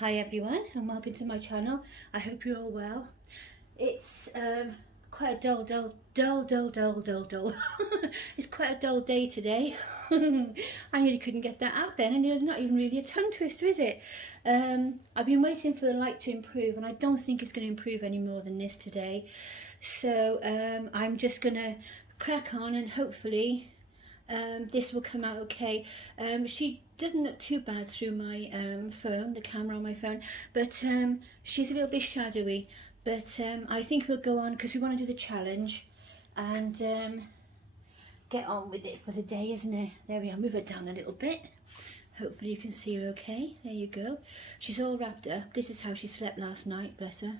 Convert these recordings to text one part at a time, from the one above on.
Hi everyone and welcome to my channel. I hope you're all well. It's quite a dull. It's quite a dull day today. I nearly couldn't get that out then, and it was not even really a tongue twister, is it? I've been waiting for the light to improve, and I don't think it's going to improve any more than this today. So I'm just going to crack on and hopefully this will come out okay. She doesn't look too bad through my phone, the camera on my phone, but she's a little bit shadowy. But I think we'll go on because we want to do the challenge and get on with it for the day, isn't it? There we are. Move her down a little bit. Hopefully you can see her okay. There you go. She's all wrapped up. This is how she slept last night, bless her.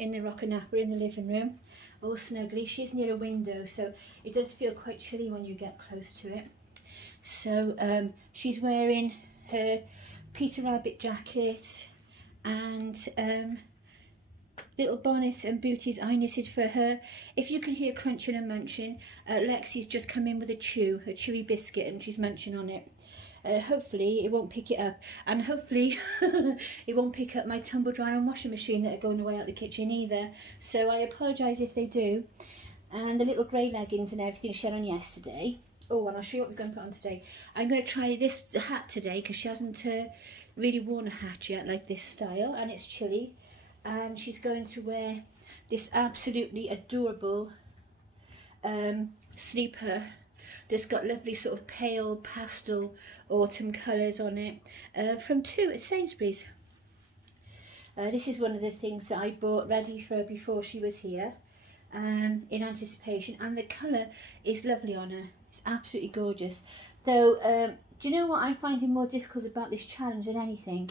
In the rocker napper in the living room, all snuggly. She's near a window, so it does feel quite chilly when you get close to it. So she's wearing her Peter Rabbit jacket and little bonnet and booties I knitted for her. If you can hear crunching and munching, Lexi's just come in with a chewy biscuit, and she's munching on it. Hopefully it won't pick it up, and hopefully it won't pick up my tumble dryer and washing machine that are going away out the kitchen either, so I apologise if they do. And the little grey leggings and everything she had on yesterday. Oh, and I'll show you what we're going to put on today. I'm going to try this hat today because she hasn't really worn a hat yet like this style, and it's chilly, and she's going to wear this absolutely adorable sleeper that's got lovely sort of pale pastel autumn colours on it, from two at Sainsbury's. This is one of the things that I bought ready for her before she was here, in anticipation, and the colour is lovely on her. It's absolutely gorgeous. Though, do you know what I'm finding more difficult about this challenge than anything?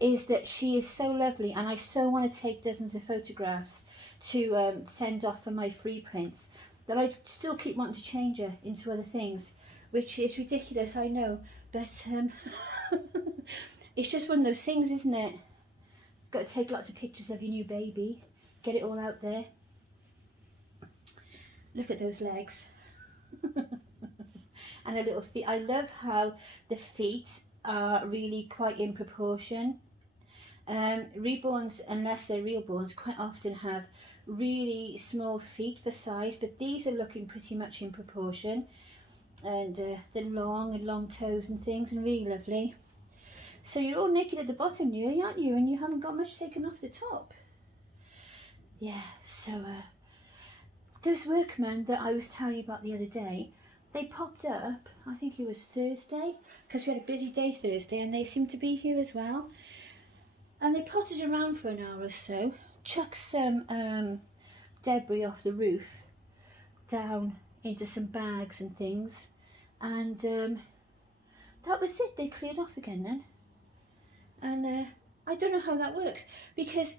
Is that she is so lovely, and I so want to take dozens of photographs to send off for my free prints, that I still keep wanting to change her into other things, which is ridiculous, I know, but it's just one of those things, isn't it? Got to take lots of pictures of your new baby, get it all out there. Look at those legs. And her little feet. I love how the feet are really quite in proportion. Reborns, unless they're reborns, quite often have really small feet for size, but these are looking pretty much in proportion, and they're long toes and things, and really lovely. So you're all naked at the bottom nearly, aren't you? And you haven't got much taken off the top. Yeah, so those workmen that I was telling you about the other day, they popped up, I think it was Thursday, because we had a busy day Thursday, and they seemed to be here as well. And they potted around for an hour or so, chucked some debris off the roof down into some bags and things, and that was it. They cleared off again then. And I don't know how that works, because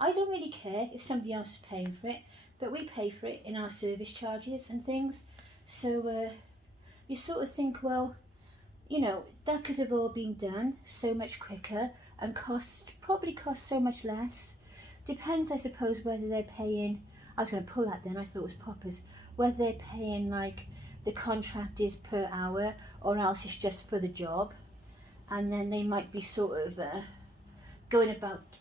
I don't really care if somebody else is paying for it, but we pay for it in our service charges and things. So you sort of think, well, you know, that could have all been done so much quicker and probably cost so much less. Depends, I suppose, whether they're paying, I was going to pull that then, I thought it was poppers, whether they're paying like the contract is per hour, or else it's just for the job, and then they might be sort of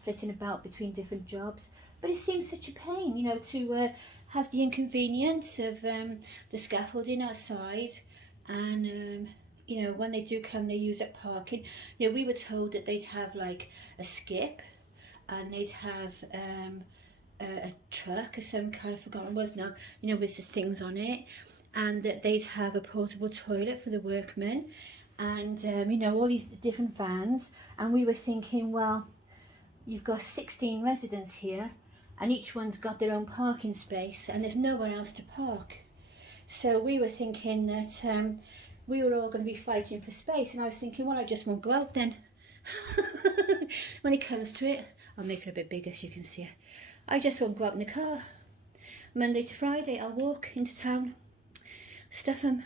flitting about between different jobs. But it seems such a pain, you know, to have the inconvenience of the scaffolding outside, and you know, when they do come, they use up parking. You know, we were told that they'd have like a skip, and they'd have a truck or some kind, I've forgotten what it was now, you know, with the things on it, and that they'd have a portable toilet for the workmen, and you know, all these different vans. And we were thinking, well, you've got 16 residents here, and each one's got their own parking space, and there's nowhere else to park. So we were thinking that we were all going to be fighting for space, and I was thinking, well, I just won't go out then. When it comes to it, I'll make her a bit bigger so you can see her. I just won't go out in the car. Monday to Friday, I'll walk into town, stuff them.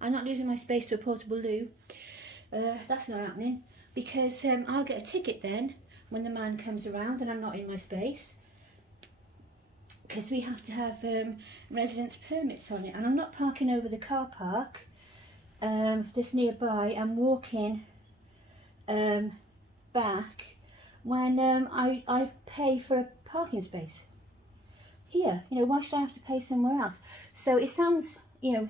I'm not losing my space to a portable loo. That's not happening, because I'll get a ticket then when the man comes around and I'm not in my space, because we have to have residence permits on it, and I'm not parking over the car park that's nearby. I'm walking back when I pay for a parking space here? You know, why should I have to pay somewhere else? So it sounds, you know,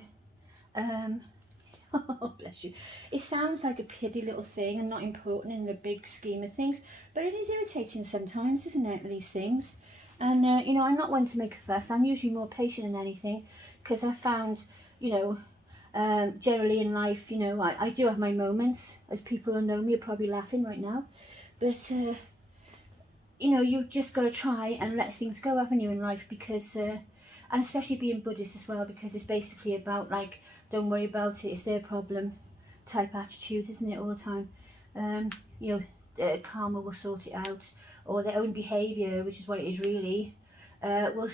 oh bless you, it sounds like a petty little thing and not important in the big scheme of things, but it is irritating sometimes, isn't it, these things? And you know, I'm not one to make a fuss. I'm usually more patient than anything, because I found, you know, generally in life, you know, I do have my moments. As people who know me are probably laughing right now, but you know, you just got to try and let things go, haven't you, in life? Because and especially being Buddhist as well, because it's basically about, like, don't worry about it, it's their problem type attitude, isn't it, all the time? You know, karma will sort it out, or their own behaviour, which is what it is really, will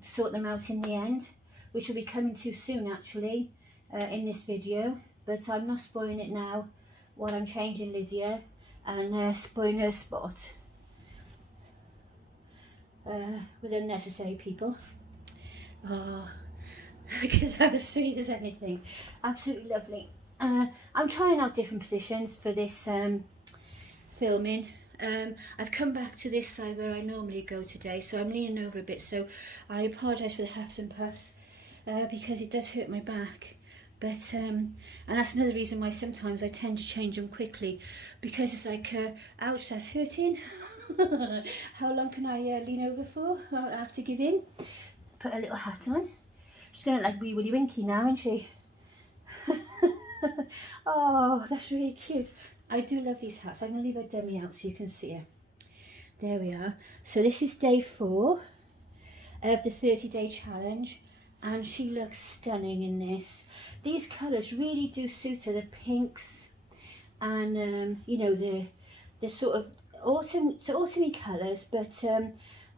sort them out in the end, which will be coming too soon actually, in this video. But I'm not spoiling it now while I'm changing Lydia and spoiling her spot with unnecessary people. Oh, look at that, as sweet as anything. Absolutely lovely. I'm trying out different positions for this filming. I've come back to this side where I normally go today, so I'm leaning over a bit, so I apologise for the huffs and puffs, because it does hurt my back. But and that's another reason why sometimes I tend to change them quickly, because it's like, ouch, that's hurting. How long can I lean over for? I have to give in. Put a little hat on. She's going to look like wee Willy Winky now, isn't she? Oh, that's really cute. I do love these hats. I'm going to leave her dummy out so you can see her. There we are. So this is day 4 of the 30-day challenge, and she looks stunning in this. These colours really do suit her, the pinks and you know, the sort of autumny colours, but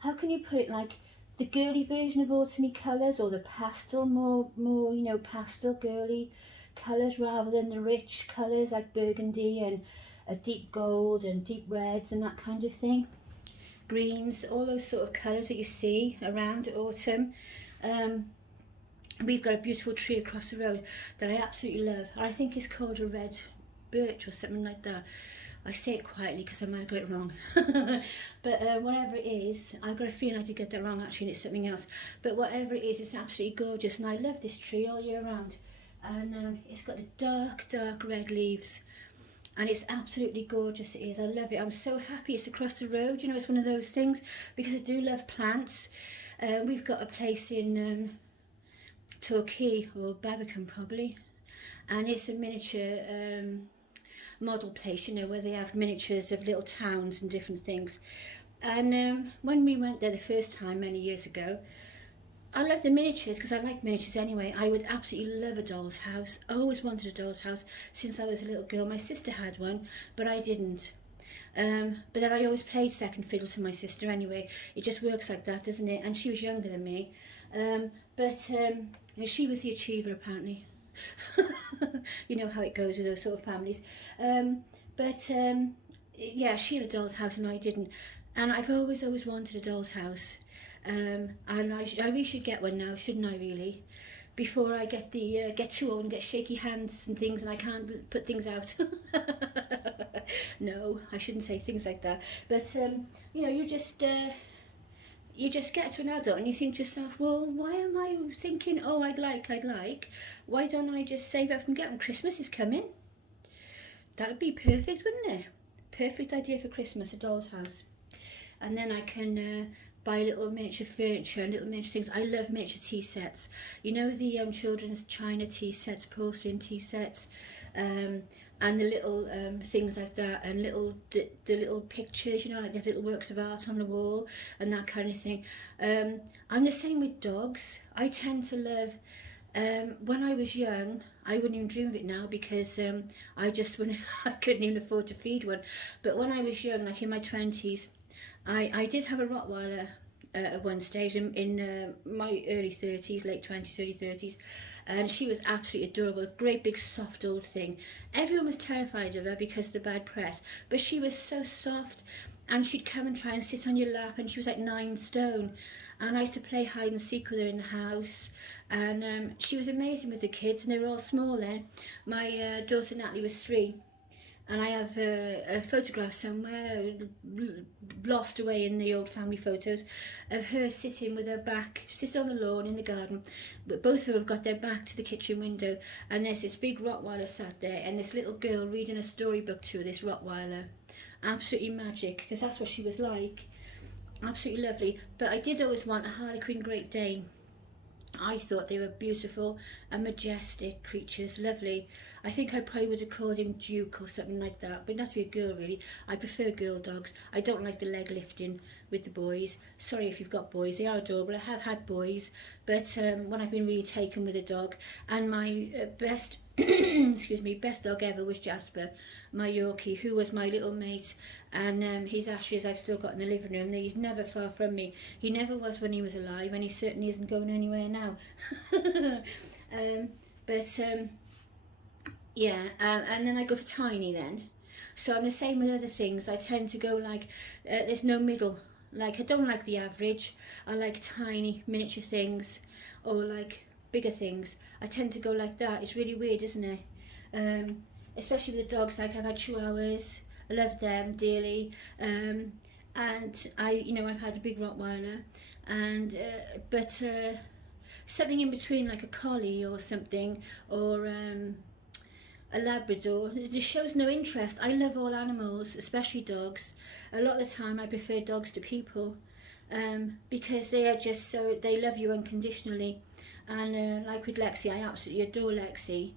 how can you put it, like the girly version of autumny colours, or the pastel, more you know, pastel girly colours, rather than the rich colours like burgundy and a deep gold and deep reds and that kind of thing, greens, all those sort of colours that you see around autumn. We've got a beautiful tree across the road that I absolutely love. I think it's called a red birch or something like that. I say it quietly because I might have got it wrong. But whatever it is, I've got a feeling I did get that wrong actually, and it's something else. But whatever it is, it's absolutely gorgeous, and I love this tree all year round. And it's got the dark, dark red leaves, and it's absolutely gorgeous. It is. I love it. I'm so happy it's across the road. You know, it's one of those things, because I do love plants. We've got a place in Torquay, or Barbican probably, and it's a miniature model place, you know, where they have miniatures of little towns and different things. And when we went there the first time many years ago, I love the miniatures because I like miniatures anyway. I would absolutely love a doll's house. I always wanted a doll's house since I was a little girl. My sister had one, but I didn't. But then I always played second fiddle to my sister anyway. It just works like that, doesn't it? And she was younger than me. But she was the achiever, apparently. You know how it goes with those sort of families. Yeah, she had a doll's house and I didn't. And I've always wanted a doll's house. And I really should get one now, shouldn't I, really? Before I get too old and get shaky hands and things and I can't put things out. No, I shouldn't say things like that. But you know, you just get to an adult and you think to yourself, well, why am I thinking, oh, I'd like, why don't I just save up and get them? Christmas is coming. That would be perfect, wouldn't it? Perfect idea for Christmas, a doll's house. And then I can buy little miniature furniture and little miniature things. I love miniature tea sets. You know, the children's china tea sets, porcelain tea sets, and the little things like that, and the little pictures, you know, like the little works of art on the wall and that kind of thing. I'm the same with dogs. I tend to love, when I was young, I wouldn't even dream of it now because I just wouldn't, I couldn't even afford to feed one. But when I was young, like in my 20s, I did have a Rottweiler at one stage in my early 30s, late 20s, early 30s. And she was absolutely adorable, a great big soft old thing. Everyone was terrified of her because of the bad press, but she was so soft, and she'd come and try and sit on your lap, and she was like 9 stone. And I used to play hide and seek with her in the house, and she was amazing with the kids, and they were all small then. My daughter Natalie was 3, and I have a photograph somewhere lost away in the old family photos of her sitting with her back, sits on the lawn in the garden, but both of them have got their back to the kitchen window, and there's this big Rottweiler sat there and this little girl reading a storybook to this Rottweiler. Absolutely magic, because that's what she was like. Absolutely lovely. But I did always want a Harlequin Great Dane. I thought they were beautiful and majestic creatures, lovely. I think I probably would have called him Duke or something like that, but not to be a girl really. I prefer girl dogs. I don't like the leg lifting with the boys. Sorry if you've got boys, they are adorable. I have had boys, but when I've been really taken with a dog, and my best excuse me, best dog ever was Jasper, my Yorkie, who was my little mate, and his ashes I've still got in the living room. He's never far from me. He never was when he was alive, and he certainly isn't going anywhere now. Yeah, and then I go for tiny then. So I'm the same with other things. I tend to go like, there's no middle. Like, I don't like the average. I like tiny miniature things, or like bigger things. I tend to go like that. It's really weird, isn't it? Especially with the dogs. Like, I've had Chihuahuas. I love them dearly. And I've had a big Rottweiler, and but something in between, like a collie or something, or a Labrador, it just shows no interest. I love all animals, especially dogs. A lot of the time I prefer dogs to people, because they are just so, they love you unconditionally. And like with Lexi, I absolutely adore Lexi.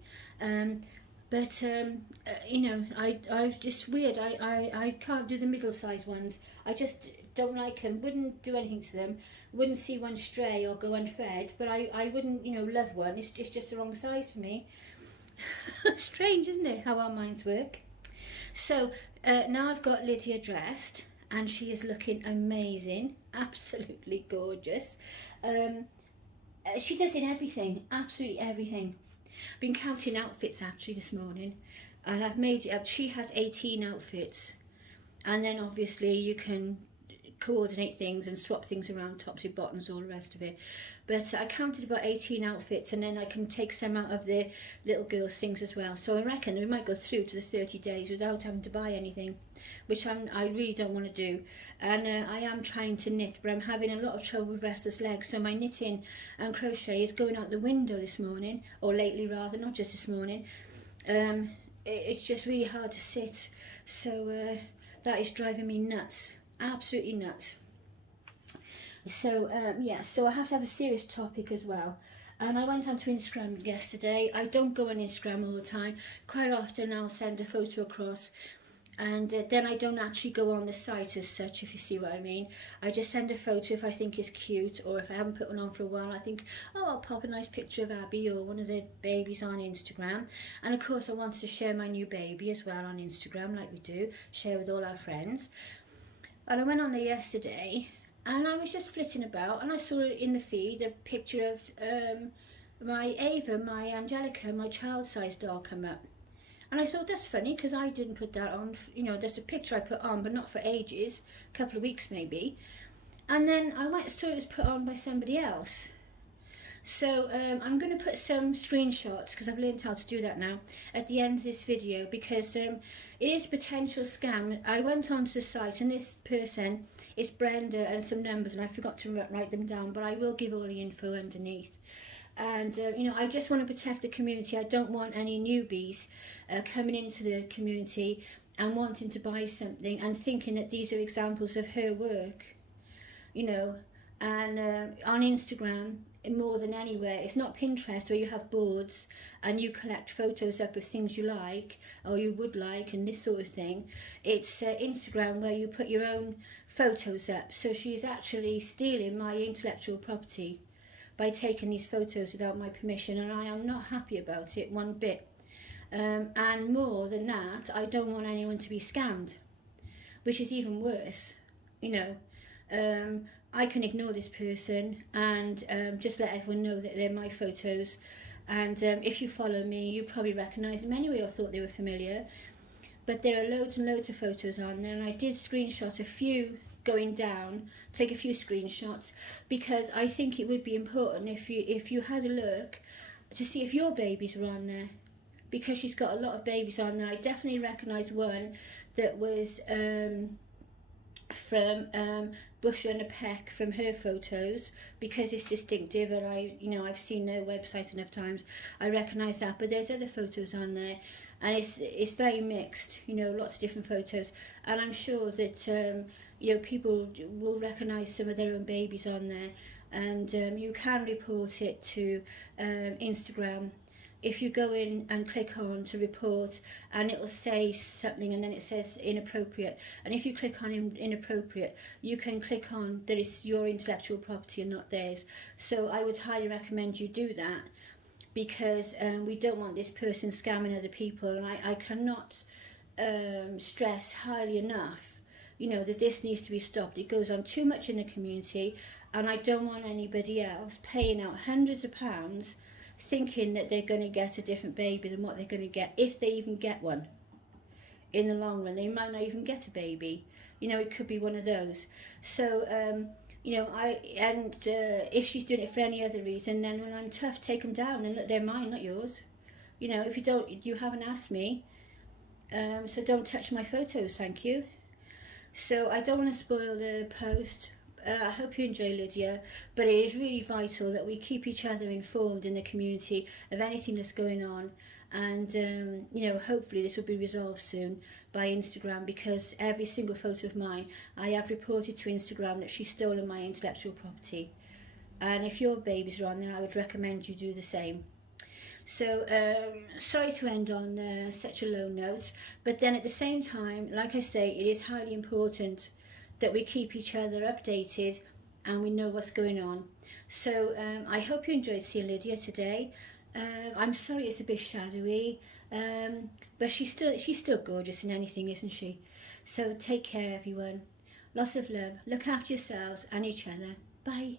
I've just weird. I can't do the middle-sized ones. I just don't like them. Wouldn't do anything to them. Wouldn't see one stray or go unfed. But I wouldn't, love one. It's just the wrong size for me. Strange, isn't it, how our minds work? So now I've got Lydia dressed, and she is looking amazing, absolutely gorgeous. She does in everything, absolutely everything. I've been counting outfits actually this morning, and I've made it up. She has 18 outfits, and then obviously you can coordinate things and swap things around, tops with bottoms, all the rest of it. But I counted about 18 outfits, and then I can take some out of the little girls' things as well. So I reckon we might go through to the 30 days without having to buy anything, which I really don't want to do. And I am trying to knit, but I'm having a lot of trouble with restless legs. So my knitting and crochet is going out the window this morning, or lately rather, not just this morning. It's just really hard to sit. So that is driving me nuts. Absolutely nuts. So so I have to have a serious topic as well. And I went onto Instagram yesterday. I don't go on Instagram all the time. Quite often I'll send a photo across, and then I don't actually go on the site as such, if you see what I mean. I just send a photo if I think it's cute, or if I haven't put one on for a while, I think, oh, I'll pop a nice picture of Abby or one of the babies on Instagram. And of course I wanted to share my new baby as well on Instagram, like we do, share with all our friends. And I went on there yesterday, and I was just flitting about, and I saw in the feed a picture of my Ava, my Angelica, my child-sized doll come up. And I thought, that's funny, because I didn't put that on. There's a picture I put on, but not for ages, a couple of weeks maybe. And then I saw it was put on by somebody else. So I'm going to put some screenshots, because I've learned how to do that now, at the end of this video, because it is a potential scam. I went onto the site, and this person is Brenda and some numbers, and I forgot to write them down, but I will give all the info underneath. And I just want to protect the community. I don't want any newbies coming into the community and wanting to buy something and thinking that these are examples of her work, and on Instagram, more than anywhere, it's not Pinterest where you have boards and you collect photos up of things you like or you would like and this sort of thing. It's Instagram where you put your own photos up. So she's actually stealing my intellectual property by taking these photos without my permission, and I am not happy about it one bit. And more than that, I don't want anyone to be scammed, which is even worse. I can ignore this person and just let everyone know that they're my photos. And if you follow me, you probably recognise them anyway or thought they were familiar. But there are loads and loads of photos on there, and I did screenshot a few going down, take a few screenshots, because I think it would be important if you had a look to see if your babies were on there. because she's got a lot of babies on there. I definitely recognise one that was from Bush and a Peck from her photos, because it's distinctive, and I've seen their website enough times. I recognise that, but there's other photos on there, and it's very mixed, lots of different photos, and I'm sure that people will recognise some of their own babies on there, and you can report it to Instagram. If you go in and click on to report, and it will say something, and then it says inappropriate, and if you click on inappropriate, you can click on that it's your intellectual property and not theirs. So I would highly recommend you do that, because we don't want this person scamming other people, and I cannot stress highly enough that this needs to be stopped. It goes on too much in the community, and I don't want anybody else paying out hundreds of pounds thinking that they're going to get a different baby than what they're going to get, if they even get one. In the long run, they might not even get a baby. It could be one of those. So if she's doing it for any other reason, then when I'm tough, take them down, and look, they're mine, not yours. If you don't, you haven't asked me, so don't touch my photos, thank you. So I don't want to spoil the post. I hope you enjoy, Lydia, but it is really vital that we keep each other informed in the community of anything that's going on, and hopefully this will be resolved soon by Instagram, because every single photo of mine, I have reported to Instagram that she's stolen my intellectual property, and if your babies are on there, I would recommend you do the same. So sorry to end on such a low note, but then at the same time, like I say, it is highly important that we keep each other updated and we know what's going on. So I hope you enjoyed seeing Lydia today. I'm sorry it's a bit shadowy, but she's still gorgeous in anything, isn't she? So take care, everyone. Lots of love. Look after yourselves and each other. Bye.